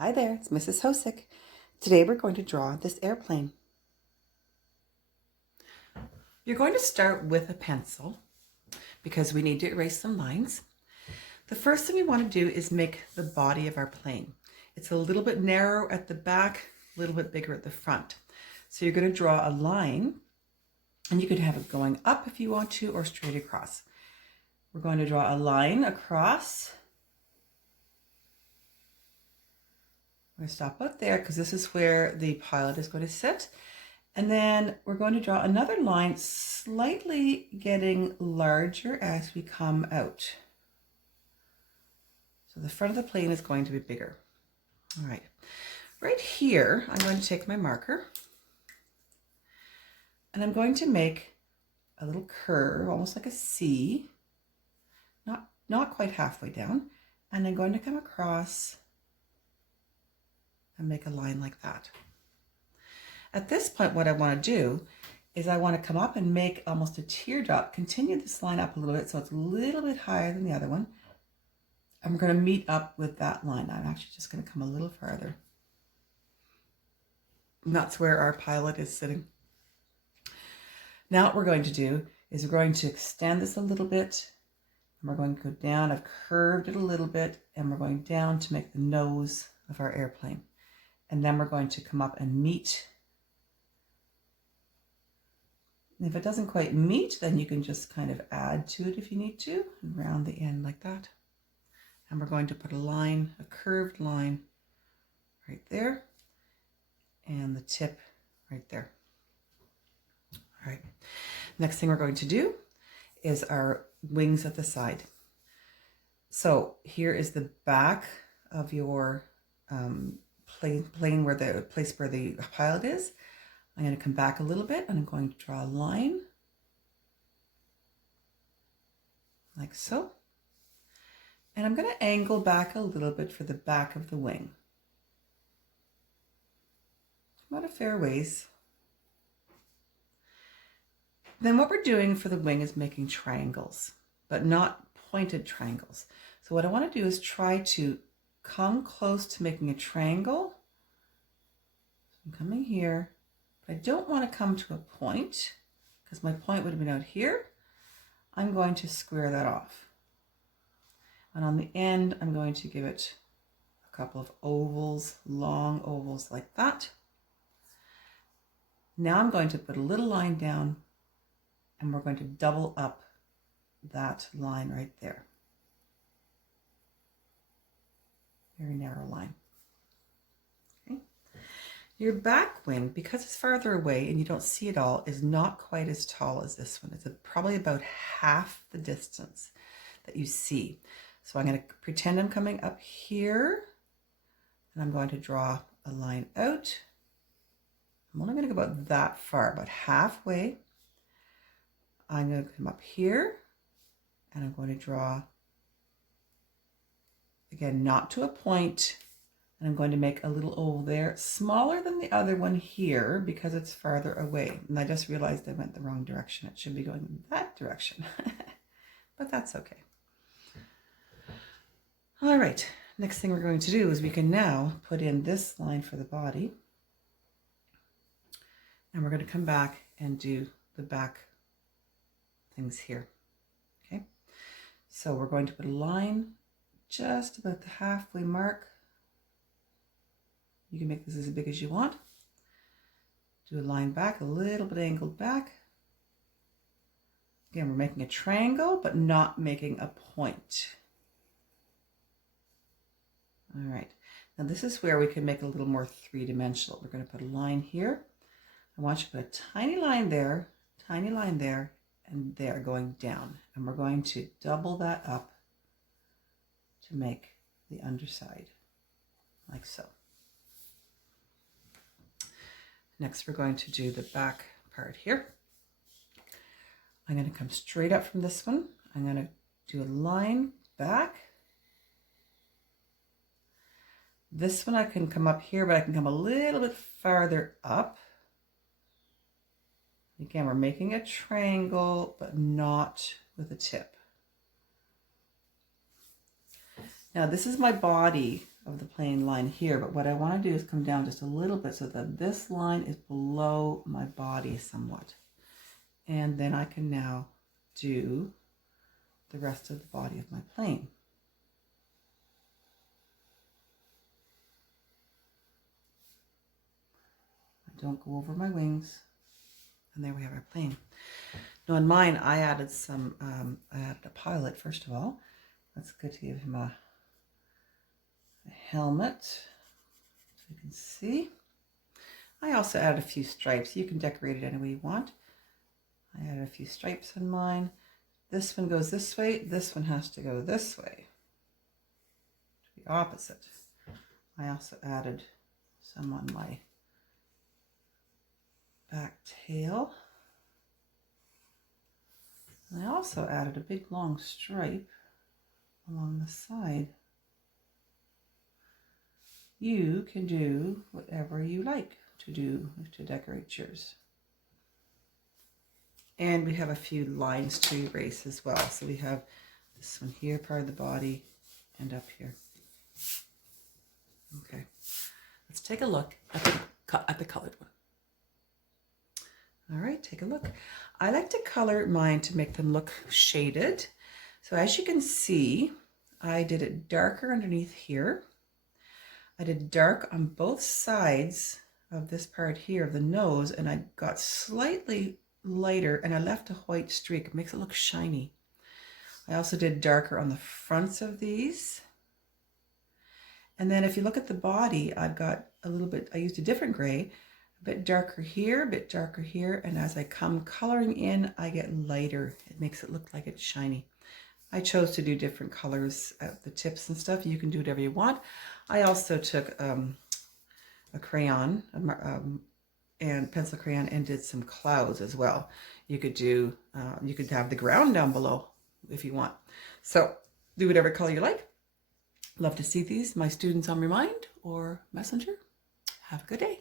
Hi there, it's Mrs. Hosick. Today we're going to draw this airplane. You're going to start with a pencil because we need to erase some lines. The first thing we want to do is make the body of our plane. It's a little bit narrow at the back, a little bit bigger at the front. So you're going to draw a line, and you could have it going up if you want to, or straight across. We're going to draw a line across. We're going to stop out there because this is where the pilot is going to sit. And then we're going to draw another line, slightly getting larger as we come out. So the front of the plane is going to be bigger. All right. Right here, I'm going to take my marker and I'm going to make a little curve, almost like a C, not quite halfway down. And I'm going to come across and make a line like that. At this point, what I want to do is I want to come up and make almost a teardrop, continue this line up a little bit so it's a little bit higher than the other one. And we're going to meet up with that line. I'm actually just going to come a little farther. And that's where our pilot is sitting. Now what we're going to do is we're going to extend this a little bit. And we're going to go down. I've curved it a little bit, and we're going down to make the nose of our airplane. And then we're going to come up and meet. And if it doesn't quite meet, then you can just kind of add to it if you need to, and round the end like that. And we're going to put a line, a curved line right there, and the tip right there. All right. Next thing we're going to do is our wings at the side. So here is the back of your plane where the place where the pilot is. I'm going to come back a little bit and I'm going to draw a line like so. And I'm going to angle back a little bit for the back of the wing. About a fair ways. Then what we're doing for the wing is making triangles, but not pointed triangles. So what I want to do is try to come close to making a triangle. I'm coming here, but I don't want to come to a point because my point would have been out here. I'm going to square that off. And on the end, I'm going to give it a couple of ovals, long ovals like that. Now I'm going to put a little line down and we're going to double up that line right there. Very narrow line. Okay. Your back wing, because it's farther away and you don't see it all, is not quite as tall as this one. It's probably about half the distance that you see. So I'm going to pretend I'm coming up here and I'm going to draw a line out. I'm only going to go about that far, about halfway. I'm going to come up here and I'm going to draw, again, not to a point, and I'm going to make a little oval there, smaller than the other one here because it's farther away. And I just realized I went the wrong direction. It should be going in that direction, but that's okay. All right, next thing we're going to do is we can now put in this line for the body. And we're going to come back and do the back things here. Okay, so we're going to put a line just about the halfway mark. You can make this as big as you want. Do a line back, a little bit angled back. Again, we're making a triangle, but not making a point. All right, now this is where we can make it a little more three-dimensional. We're going to put a line here. I want you to put a tiny line there, and there going down. And we're going to double that up to make the underside, like so. Next, we're going to do the back part here. I'm going to come straight up from this one. I'm going to do a line back. This one I can come up here, but I can come a little bit farther up. Again, we're making a triangle, but not with a tip. Now this is my body of the plain line here, but what I want to do is come down just a little bit so that this line is below my body somewhat. And then I can now do the rest of the body of my plane. I don't go over my wings. And there we have our plane. Now in mine, I added a pilot first of all. That's good to give him a helmet, so you can see. I also added a few stripes. You can decorate it any way you want. I added a few stripes on mine. This one goes this way. This one has to go this way, to the opposite. I also added some on my back tail. And I also added a big long stripe along the side. You can do whatever you like to do to decorate yours. And we have a few lines to erase as well. So we have this one here, part of the body, and up here. Okay, let's take a look at the colored one. All right, take a look. I like to color mine to make them look shaded. So as you can see, I did it darker underneath here. I did dark on both sides of this part here of the nose, and I got slightly lighter and I left a white streak. It makes it look shiny. I also did darker on the fronts of these. And then if you look at the body, I've got a little bit, I used a different gray, a bit darker here, a bit darker here. And as I come coloring in, I get lighter. It makes it look like it's shiny. I chose to do different colors at the tips and stuff. You can do whatever you want. I also took a crayon and pencil crayon and did some clouds as well. You could do, you could have the ground down below if you want. So do whatever color you like. Love to see these, my students on Remind or Messenger. Have a good day.